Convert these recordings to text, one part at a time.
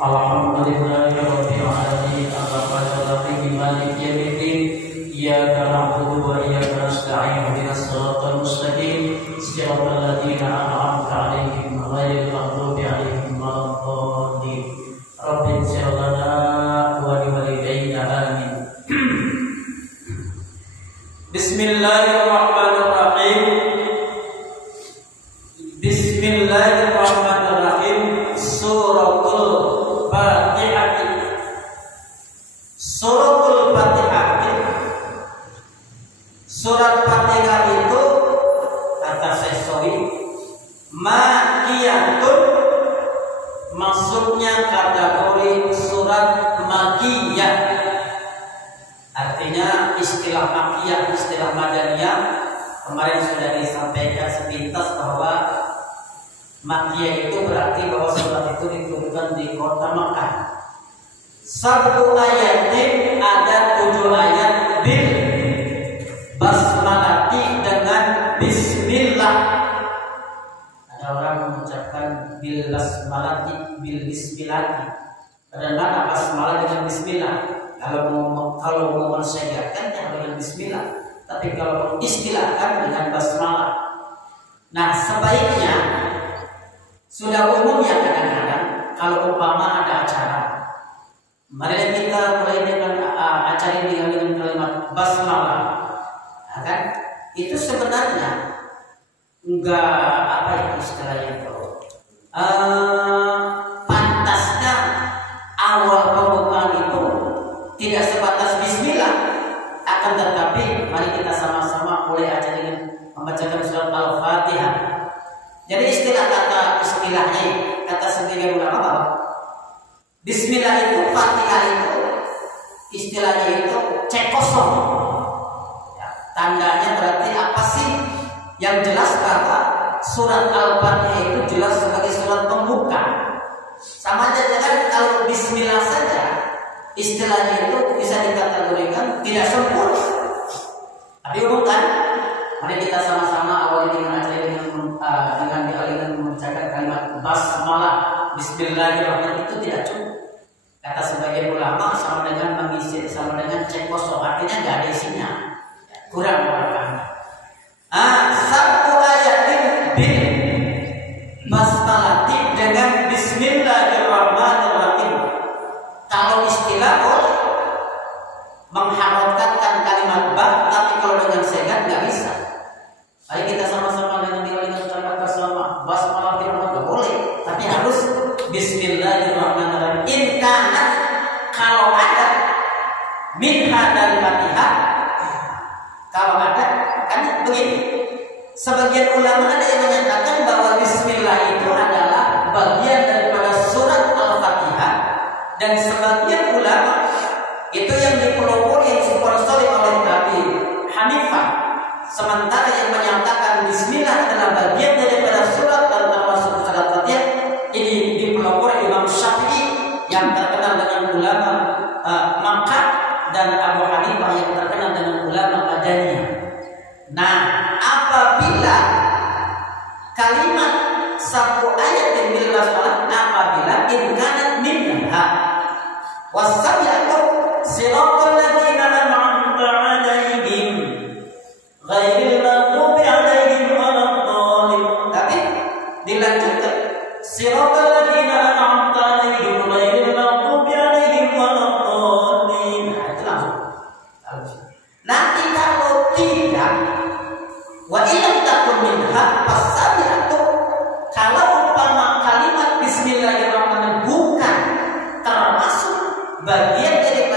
Alhamdulillahi rabbil alamin. Ar-rahmanir-rahim. Maliki yaumiddin. Iyyaka na'budu wa iyyaka nasta'in. Ihdinas siratal mustaqim. Siratal ladzina an'amta 'alaihim ghairil maghdubi 'alaihim waladdallin. Rabbighfir lana wa liwalidayna amin. Bismillahirrahmanirrahim. Bismillahirrahmanirrahim. Suratul Fatihah. Suratul Fatihah. Surat Fatihah itu kata Syekh Makiyatun, maksudnya kategori surat Makiyah. Artinya istilah Makiyah, istilah Madaniyah kemarin sudah disampaikan sepintas bahwa Makiyah itu berarti bahwa surat itu diturunkan di kota Makkah. Satu ayatin, ada 7 ayat bil basmalati, dengan bismillah. Ada orang mengucapkan bil basmalati, bil bismillati. Karena basmalah dengan bismillah. Kalau mau mensyariatkan ya dengan bismillah. Tapi kalau istilahkan dengan basmalah. Nah, sebaiknya sudah umum ya kadang-kadang kalau umpama ada acara, mari kita mulai dengan acara ini dengan kalimat basmalah, kan? Itu sebenarnya enggak apa ya istilahnya itu, pantasnya awal pembukaan itu tidak sebatas bismillah, akan tetapi mari kita sama-sama mulai aja dengan membacakan surat Al-Fatihah. Jadi istilahnya kata sebagian ulama bahwa bismillah itu, Fatihah itu istilahnya itu cek kosong. Ya, tandanya berarti apa sih? Yang jelas bahwa surat Al-Fatihah itu jelas sebagai surat pembuka. Sama aja dengan kalau bismillah saja, istilahnya itu bisa dikategorikan tidak sempurna. Tapi umum kan? Mari kita sama-sama awali dengan acara dengan mengucapkan kalimat basmalah, bismillahirrahmanirrahim. Itu tidak cukup. Kata sebagian ulama sama dengan mengisi, sama dengan cek kosong, artinya nggak ada isinya, kurang maknanya. Satu ayatin bil basmalati, dengan bismillahirrahmanirrahim. Kalau istilah boleh mengharokatkan kalimat ba, tapi kalau dengan segan nggak bisa. Ayo kita sama-sama dengan kalimat bersama basmalah tidak boleh, tapi harus bismillahirrahmanirrahim. Intanah, kalau ada minha dari Fatihah, kalau ada kan begini. Sebagian ulama ada yang menyatakan bahwa bismillah itu adalah bagian daripada surat Al-Fatihah, dan sebagian ulama itu yang dipelopori, yang disponsori oleh Nabi Hanifah. Sementara yang menyatakan bismillah adalah bagian daripada surat dan termasuk surat Fatihah, ini dipelopori Imam Syafi'i yang terkenal dengan ulama Makkah, dan Abu Hanifah yang terkenal dengan ulama Madaniyah. Nah, apabila kalimat satu ayat yang bil basmalah, apabila inkanat minha wasabiyatu siratal ladzina an'amta 'alaihim ghairil maghdubi 'alaihim waladdallin. Tapi dilanjutkan siratal ladzina an'amta 'alaihim ghairil maghdubi 'alaihim waladdallin. Itu langsung. Nanti kalau tidak, wa illam takun minha fasabiyatu, kalau umpama kalimat bismillahirrahmanirrahim bukan termasuk bagian dari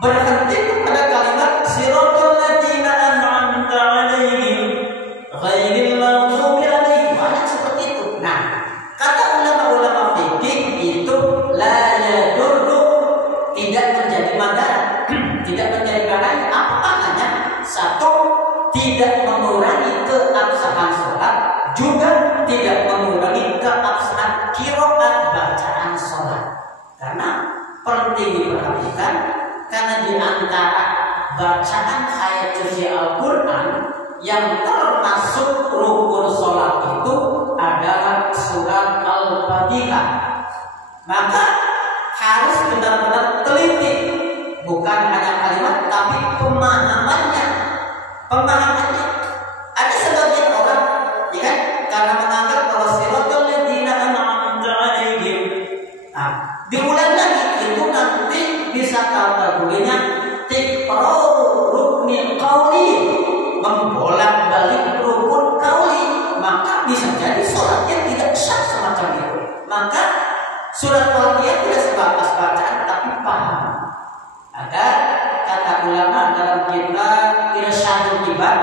berhenti pada kalimat siratal ladzina an'amta 'alaihim ghairil maghdubi 'alaihim. Banyak seperti itu. Nah, kata ulama-ulama fikih itu la yadurru, tidak menjadi madarat, tidak menjadi bahaya. Apa maknanya? Satu, tidak mengurangi keabsahan sholat, juga tidak mengurangi keabsahan qiraat bacaan sholat. Karena penting diperhatikan, karena di antara bacaan ayat suci Al-Quran yang termasuk rukun sholat itu adalah surat Al-Fatihah. Maka harus benar-benar teliti, bukan hanya kalimat tapi pemahamannya. Ada sebagian orang, ya kan, karena menganggap bahwa siratal ladzina an'amta 'alaihim, diulang lagi itu nanti bisa kategorinya tikrarul ruknil qauli, membolak-balik rukun qauli, maka bisa jadi sholatnya tidak sah semacam itu. Maka surat Al-Fatihah tidak sebatas bacaan tapi paham. Ada kata ulama dalam kitab Irsyadul Ibad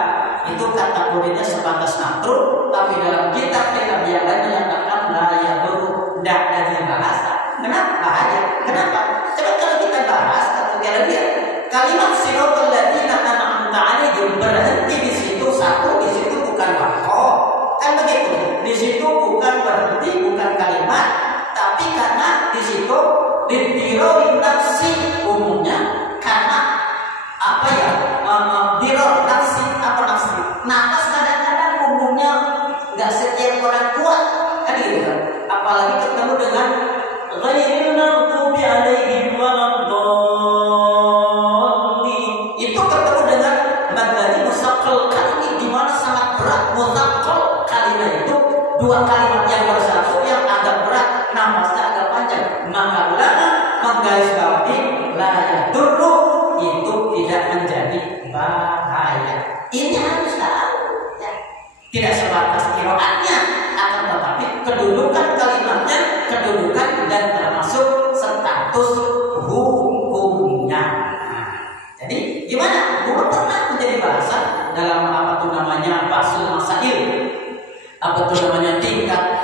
itu kategorinya sebatas natruk, tapi dalam kitab yang lain menyatakan la yadurru, tidak ada bahasa. Kenapa bahaya? Kenapa? Coba kalau kita bahas kategori kalimat siratal ladzina an'amta 'alaihim, berhenti di situ. Satu, di situ bukan waktu, kan begitu. Di situ bukan berhenti, bukan kalimat, tapi karena di situ ditiroi nafsi, umumnya karena apa ya, diror nafsi, apa nafsi, nafas kadang-kadang umumnya nggak setiap orang kuat, kan gitu kan. Apalagi ketemu dengan ghairil maghdubi 'alaihim waladdallin, itu ketemu dengan madani musaqqal kalimi, di mana sangat berat. Musaqqal kalimah itu dua kalimat yang bersatu yang agak berat, nafasnya agak panjang. Maka ulama menggarisbawahi la yadurru, itu tidak menjadi bahaya. Ini harus tahu, ya. Tidak sebatas qiraatnya, akan tetapi kedudukan kalimatnya, kedudukan dan termasuk status hukumnya. Jadi gimana? Dulu pernah menjadi bahasa dalam apa tuh namanya basul masail, apa tuh namanya tingkat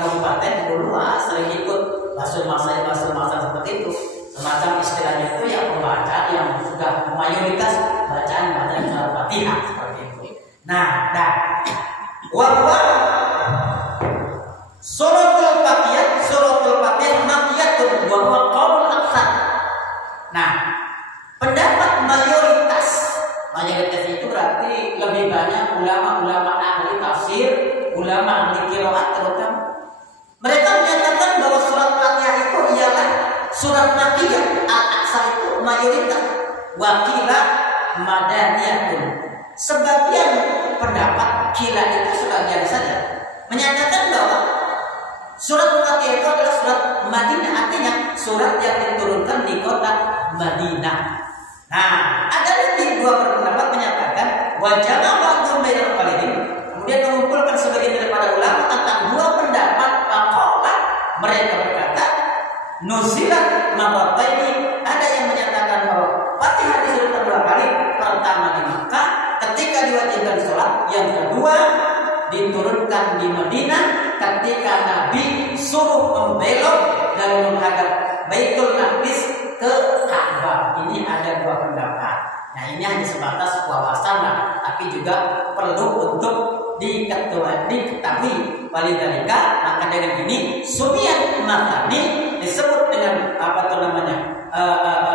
kabupaten. Dulu sering ikut basul masail seperti itu. Semacam istilahnya itu ya pembaca yang sudah mayoritas bacaan Al-Fatihah seperti itu. Nah, wahwa suratul Fatihah makiyatun wa huwa qaul aktsar. Nah, pendapat mayoritas itu berarti lebih banyak ulama-ulama ahli tafsir, ulama ahli qiraat terutama. Mereka menyatakan bahwa surat Fatihah itu ialah surat Makiyah, al-aksar itu mayoritas, wakila madaniyatun. Sebagian pendapat kila itu sebagian saja menyatakan bahwa surat Fatihah itu adalah surat Madinah, artinya surat yang diturunkan di kota Madinah. Nah, ada lagi dua pendapat menyatakan wajah ba'dhum bainal qalidin. Kemudian mengumpulkan sebagian daripada ulama tentang dua pendapat. Faqala, mereka berkata nuzilat marrataini, ada yang menyatakan bahwa Fatihah diturunkan dua kali. Pertama di Makkah ketika diwajibkan sholat, yang kedua diturunkan di Madinah ketika Nabi suruh membelok dan menghadap Baitul Maqdis ke Ka'bah. Ini ada dua pendapat. Nah, ini hanya sebatas wawasan, tapi juga perlu untuk diketahui. Walidhalika, maka dengan ini sumiat matani, disebut dengan apa tuh namanya,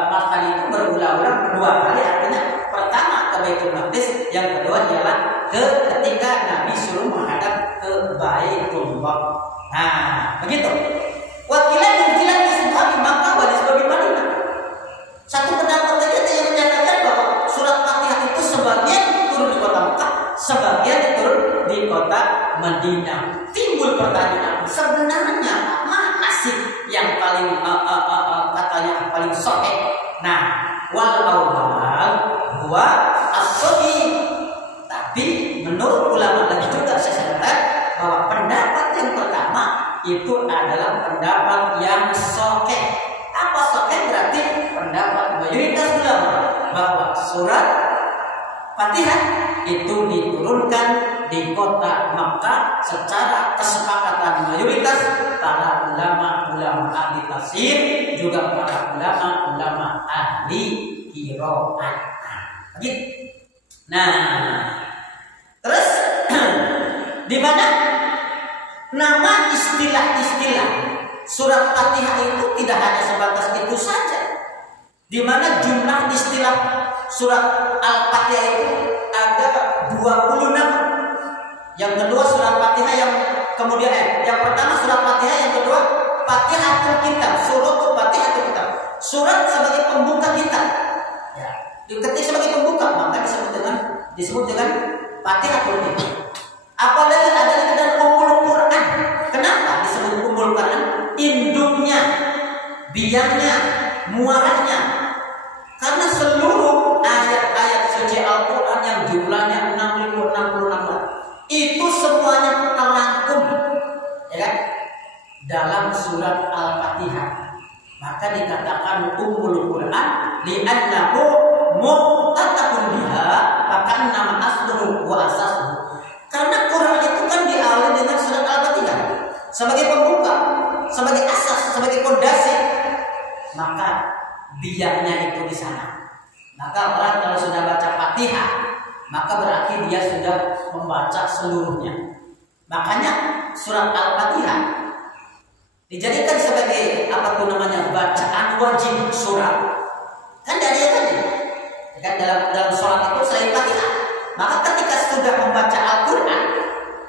matani itu berulang-ulang dua kali, artinya pertama ke Baitul Maqdis, yang kedua ialah ketika Nabi suruh menghadap ke Baitullah. Nah, begitu. Wakilan di sebuah Makkah wa di sebuah Madinah. Satu pendapat saja yang menyatakan bahwa surat Fatihah itu sebagian turun di kota Makkah, sebagian turun di kota Madinah. Timbul pertanyaan, sebenarnya mana sih yang paling katanya paling sahih? Nah, wal awal huwa as-sahih. Tapi menurut ulama dan juga saya sadar bahwa pendapat yang pertama itu adalah pendapat yang sahih. Apa sahih? Berarti pendapat surat Fatihah itu diturunkan di kota Makkah secara kesepakatan mayoritas para ulama ahli tafsir, juga para ulama ahli qiraat. Begitu. Nah, terus di mana nama istilah-istilah surat Fatihah itu tidak hanya sebatas itu saja. Di mana jumlah istilah surat Al-Fatihah itu ada 20 nama. Yang kedua surat Fatihah, yang kemudian yang pertama surat Fatihah, yang kedua Fatihatul Kitab, suratul Fatihatul Kitab. Surat sebagai pembuka kitab. Ya, ketika sebagai pembuka maka disebut dengan Fatihatul Kitab. Apalagi ada lagi dan Ummul Quran. Kenapa disebut Ummul Quran? Induknya, biangnya, muaranya. Karena seluruh ayat-ayat suci Al-Quran yang jumlahnya 66 itu semuanya terangkum, ya kan, dalam surat Al-Fatihah. Maka dikatakan Ummul Quran li'annahu muqtatabun biha, maka nama asluhu wa asasuhu. Karena Quran itu kan diawali dengan surat Al-Fatihah sebagai pembuka, sebagai asas, sebagai fondasi. Maka biangnya itu di sana. Maka orang kalau sudah baca Fatihah, maka berarti dia sudah membaca seluruhnya. Makanya surat Al-Fatihah dijadikan sebagai apa tuh namanya, bacaan wajib surat. Kan dari tadi, kan dalam sholat itu selain Fatihah. Maka ketika sudah membaca Al-Quran,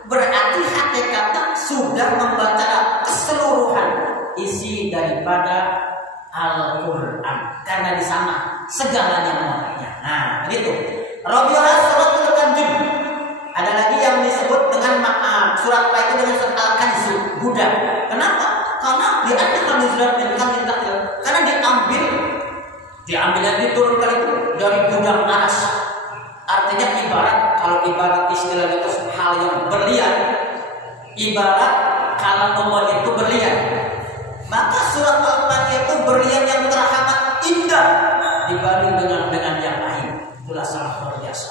berarti hakikatnya sudah membaca keseluruhan isi daripada Al-Quran, karena di sana segalanya muaranya. Nah, begitu. Rabi'ah suratul Kanjun. Ada lagi yang disebut dengan surat apa itu dengan surat Al-Kanzu, gudang. Kenapa? Karena karena diambil dan diturunkan itu dari gudang aras. Artinya kalau ibarat istilah itu hal yang berlian, ibarat kalau Allah itu berlian, maka surat Al-Fatihah itu berlian yang teramat indah dibanding dengan yang lain. Itulah sangat luar biasa.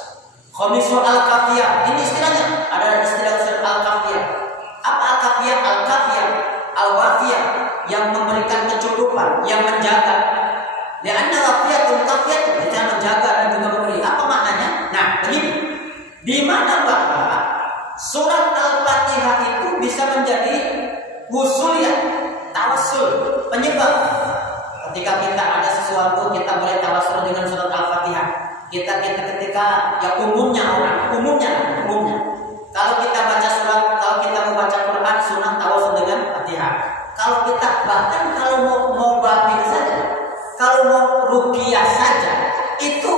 Khamisul Al-Kafiyah, ini istilahnya, ada istilah surat Al-Kafiyah. Apa Al-Kafiyah? Al-Kafiyah, Al-Wafiyah, yang memberikan kecukupan, yang menjaga. Lianna wafiyatul kafiyah, yang menjaga dan juga memberi. Apa maknanya? Nah, begini. Di mana bahwa surat Al-Fatihah itu bisa menjadi wusuliyah, tawassul, penyebab. Ketika kita ada sesuatu, kita boleh tawassul dengan surat Al-Fatihah. Kita ketika ya umumnya kalau kita baca surat, kalau kita membaca Quran, sunnah tawassul dengan Fatihah. Kalau kita bahkan kalau mau batin saja, kalau mau ruqyah saja, itu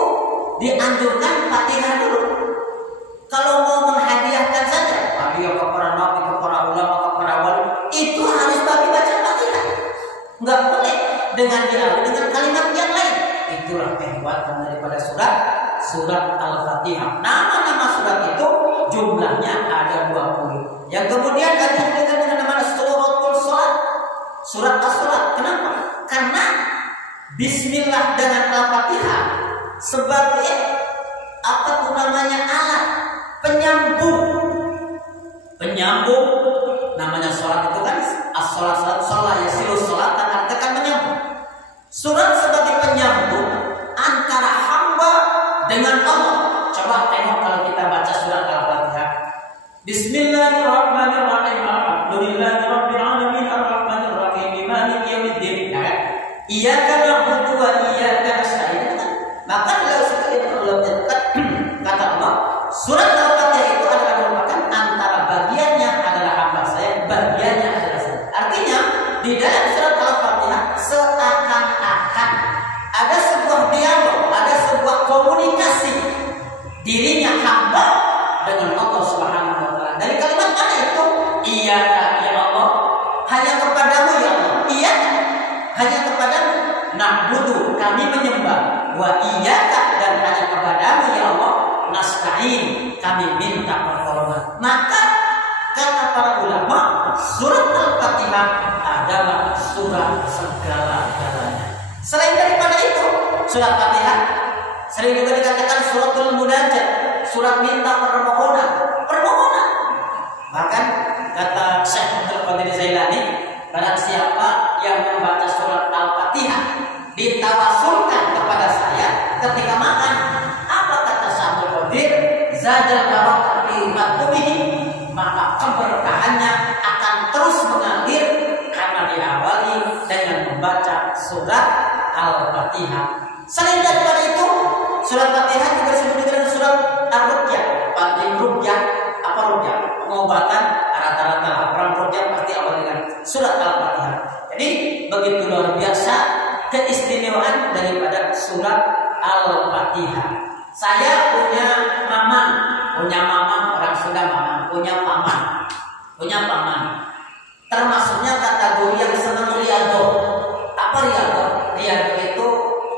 dianjurkan Fatihah dulu. Kalau mau menghadiahkan saja, hadiah kepada nabi, kepada ulama, kepada wali, itu harus baca Fatihah. Enggak boleh dengan kalimat yang lain. Itulah kehebatan daripada surat Al-Fatihah. Nama-nama surat itu jumlahnya ada 20. Yang kemudian ada dengan nama suratul salat, surat as-salat. Kenapa? Karena Bismillah dengan Al-Fatihah sebagai apa tuh namanya, alat penyambung. Namanya sholat itu kan sholat ya, silus sholat dan artikan menyambung. Surat sebagai penyambung antara hamba dengan Allah. Coba tengok kalau kita baca surat Al-Fatihah. Bismillahirrahmanirrahim. Alhamdulillahirabbil alamin arrahmanir rahim maliki yaumiddin. Iyyaka na'budu wa iyyaka nasta'in. Maka kalau sekali kata Allah, surat Al-Fatihah itu adalah merupakan antara bagiannya adalah hamba saya, bagiannya adalah saya. Artinya di dalam surat Al-Fatihah seakan-akan ada sebuah dialog, ada sebuah komunikasi dirinya hamba dengan Allah Subhanahu wa taala. Dari kalimat mana itu? Iyyaka ya Allah, hanya kepadamu ya Allah. Iyyaka, hanya kepadamu. Na'budu, kami menyembah. Wa iyyaka, dan hanya kepadamu ya Allah. Nasta'in, kami minta pertolongan. Maka kata para ulama, surat Al-Fatihah adalah surat segala-galanya. Selain daripada itu, surat Fatihah Sering juga dikatakan suratul munajat, surat minta permohonan. Bahkan kata Syekh Abdul Qadir Jailani, barang siapa yang membaca surat Al-Fatihah ditawasulkan kepada saya ketika makan, apa kata Syekh Abdul Qadir? Zadal barakah fi matbuhi, maka keberkahannya akan terus mengalir karena diawali dengan membaca surat Al-Fatihah. Selain daripada itu, surat Fatihah juga disebut dengan surat Ar-Ruqyah. Penting ruqyah, apa ruqyah? Pengobatan rata-rata orang ruqyah pasti awal dengan surat Al-Fatihah. Jadi begitu luar biasa keistimewaan daripada surat Al-Fatihah. Saya punya mama orang Sunda punya paman. Termasuknya kategori yang senang riyadhah. Apa riyadhah? Riyadhah itu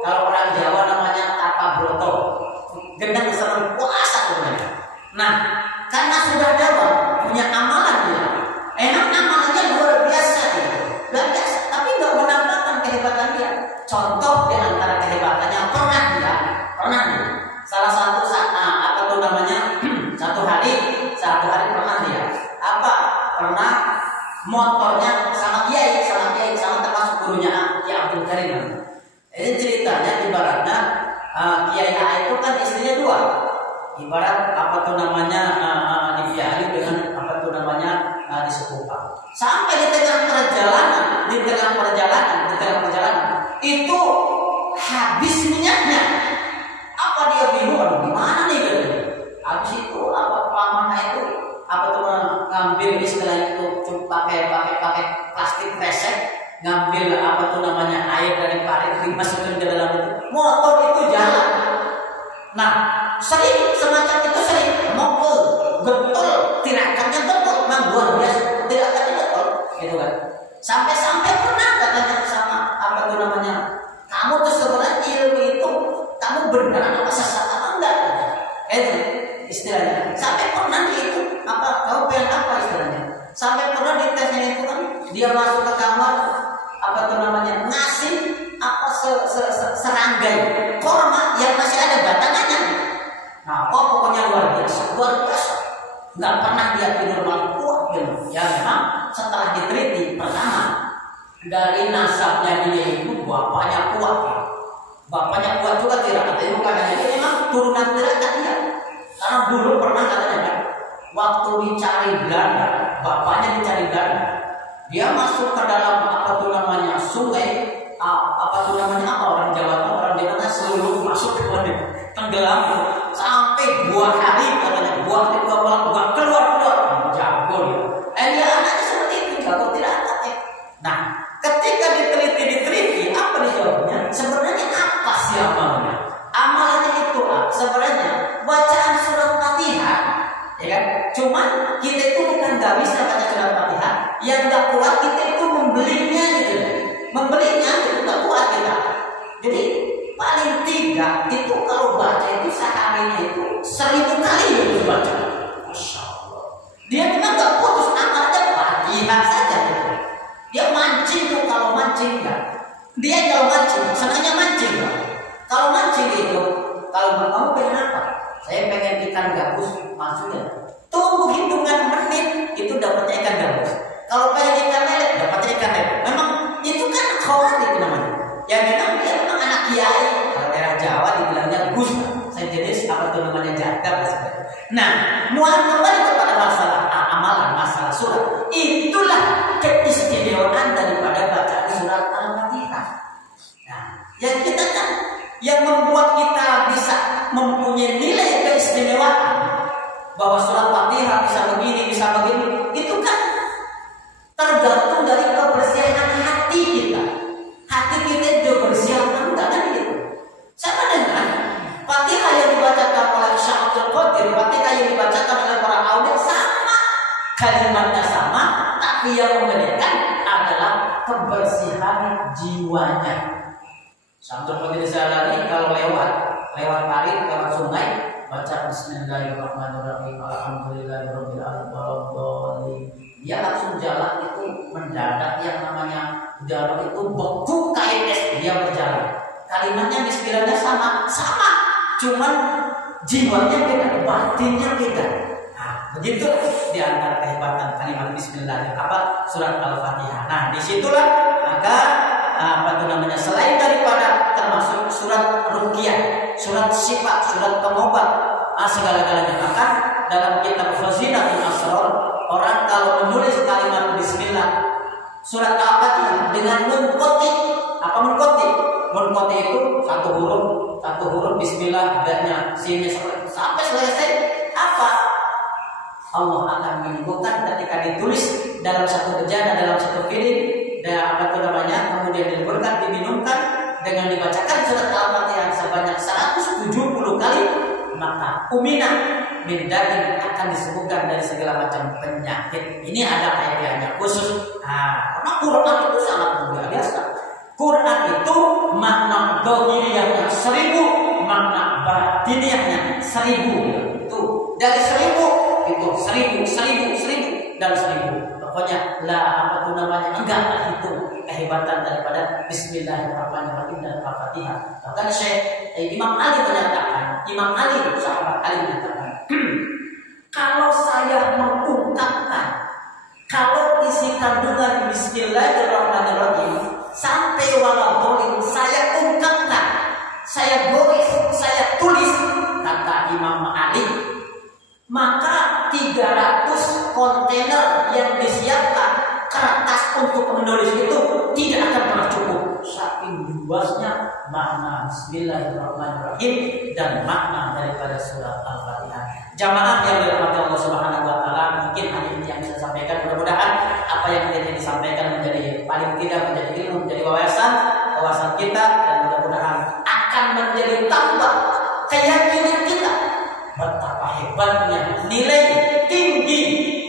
kalau orang Jawa namanya tapa broto. Gendang senang puasa sebenarnya. Nah, karena sudah Jawa punya amalan dia. Enak amalannya luar biasa gitu. Luar biasa, tapi nggak menampakkan kehebatan dia. Contoh di antara kehebatannya pernah dia. Salah satu satu hari pernah dia. Pernah motornya sama kiai sama termasuk gurunya Kiai Abdul Karim. Ini ceritanya ibaratnya Kiai A itu kan istrinya 2. Ibarat dibiayai dengan disepupan. Sampai di tengah perjalanan itu habis minyaknya. Dia bingung, gimana nih gitu. Habis itu pamannya itu ngambil istilah itu pakai plastik kresek, ngambil air dari parit dimasukin ke dalam itu. Motor itu jalan. Nah, sering semacam itu mogul, betul, tirakannya betul, memang luar biasa, tirakannya betul, gitu kan. Sampai pernah katanya sama kamu tuh sebenarnya ilmu itu kamu benar apa sesat apa enggak? Itu istilahnya. Sampai pernah itu kamu pengen apa istilahnya? Sampai pernah di tesnya itu kan dia masuk ke kamar ngasih seranggai korma yang masih ada batangannya. Nah, pokoknya luar biasa. Nggak pernah dia tidur malam kuat gitu. Ya memang setelah diteliti pertama dari nasabnya dia itu bapaknya kuat. Bapaknya kuat juga tirakat. Itu bukan hanya dia, memang turunan tirakat dia. Karena dulu pernah katanya kan, waktu dicari Belanda, bapaknya dicari Belanda, dia masuk ke dalam sungai, orang Jawa seluruh masuk ke mana, tenggelam sampai 2 hari katanya, 2 hari keluar jago dia. Dia anaknya seperti itu, jago tirakat ya. Nah, ketika diteliti apa dijawabnya? Sebenarnya apa sih amalannya? Amalannya itu sebenarnya bacaan surat Fatihah, ya kan? Cuman kita itu bukan nggak bisa baca surat Fatihah, yang nggak kuat kita itu membelinya gitu, nggak kuat kita. Jadi paling tidak itu kalau baca itu seharinya itu 1000 kali itu baca. Masya Allah. Dia memang nggak putus amalnya Fatihah saja gitu. Dia mancing tuh, kalau mancing kan. Dia kalau mancing, senangnya mancing kan. Kalau mancing itu, kalau kamu pengen apa? Saya pengen ikan gabus, maksudnya. Tunggu hitungan menit itu dapatnya ikan gabus. Kalau pengen ikan lele, dapatnya ikan lele. Memang itu kan khawatir namanya. Ya memang dia memang anak kiai. Kalau daerah Jawa dibilangnya gus, sejenis jadab. Nah, mual kembali kepada masalah amalan, masalah surat. Itulah keistimewaan daripada bacaan surat Al-Fatihah. Nah, yang kita kan, yang membuat kita bisa mempunyai nilai keistimewaan bahwa surat Fatihah bisa begini, itu kan tergantung dari kebersihan hati kita. Hati kita itu bersih apa enggak kan gitu. Sama dengan Fatihah yang dibacakan oleh Syekh Abdul Qadir, Fatihah yang dibacakan oleh para aulia sama, kalimatnya sama, tapi yang membedakan adalah kebersihan jiwanya. Syekh Abdul Qadir Jailani kalau lewat parit, lewat sungai, baca Bismillahirrahmanirrahim, Alhamdulillahirabbil alamin. Dia langsung jalan itu mendadak, yang namanya jalan itu beku kayak es, dia berjalan. Kalimatnya bismillahnya sama, cuman jiwanya beda, batinnya beda. Nah, begitu di antara kehebatan kalimat Bismillah surat Al-Fatihah. Nah, disitulah maka selain daripada termasuk surat ruqyah, surat sifat, surat pengobat, segala-galanya. Maka dalam kitab Fazilatul Asrar, orang kalau menulis kalimat Bismillah surat Al-Fatihah dengan munqati. Apa munqati? Munqati itu satu huruf Bismillah dan sinnya sampai selesai. Apa? Allah akan menyembuhkan ketika ditulis dalam satu bejana, dalam satu piring, dan kemudian dileburkan, diminumkan dengan dibacakan surat Al-Fatihah sebanyak 170 kali, maka umina min daging akan disembuhkan dari segala macam penyakit. Ini ada kaitannya khusus. Karena Quran itu sangat luar biasa. Quran itu makna dohiriyahnya 1000, makna batiniahnya 1000. Itu dari 1000 itu 1000 dan 1000. Pokoknya enggak itu kehebatan daripada Bismillahirrahmanirrahim dan Al-Fatihah. Bahkan Imam Ali menyatakan, Imam Ali sahabat Ali menyatakan, kalau saya mengungkapkan kalau isi kandungan Bismillahirrahmanirrahim sampai waladhdallin, saya ungkapkan, saya garis, saya tulis, kata Imam Ali, maka 300 kontainer yang disiapkan kertas untuk menulis itu tidak akan pernah cukup. Saking luasnya makna Bismillahirrahmanirrahim dan makna daripada surat Al-Fatihah. Jamaah yang dirahmati Allah Subhanahu wa taala, mungkin hanya ini yang bisa saya sampaikan. Mudah-mudahan apa yang tadi disampaikan menjadi paling tidak menjadi ilmu, menjadi wawasan kita, dan mudah-mudahan akan menjadi tambah keyakinan kita betapa hebatnya nilai tinggi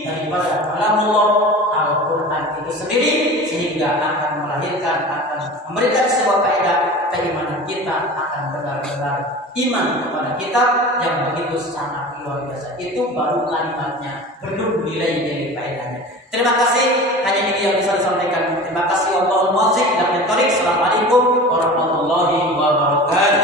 daripada kalamullah Al-Quran itu sendiri, sehingga akan melahirkan, akan memberikan sebuah kaidah keimanan kita akan benar-benar iman kepada kitab yang begitu sangat luar biasa. Itu baru kalimatnya penuh nilai faedahnya. Terima kasih, hanya ini yang bisa disampaikan. Terima kasih. Allahumma waffiq ila thoriq. Assalamualaikum warahmatullahi wabarakatuh.